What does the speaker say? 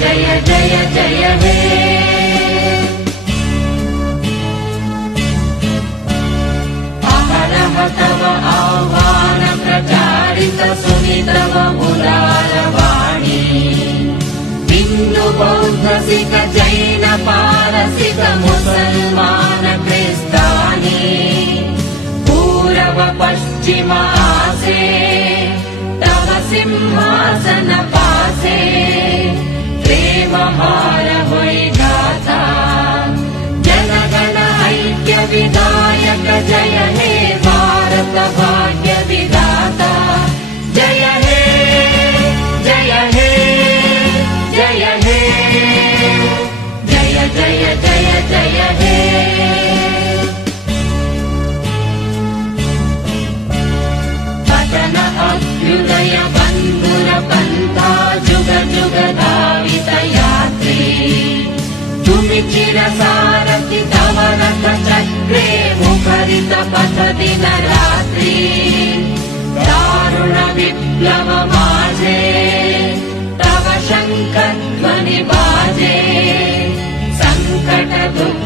जय जय जय हे अहरह तव आह्वान प्रचारित सुनितव मुरारवाणी हिन्दु बौद्ध सिख जैन पारसिक मुसल्मान क्रिस्तानी पूरव पश्चिम आसे तव सिंहासन पासे प्रेम हार होई गाथा जनगण ऐक्य विधायक जय हे भारत भाग्य विधाता जय हे जय हे जय हे जय जय जय जय हे पतन अभ्युदय बन्धुर पन्था जुग जुग धावित यात्री तुमि चिर सारथि तव रथ चक्रे मुखरित पथ दिन रात्रि दारुण विप्लव माझे तव शंख ध्वनि बाजे संकट दुख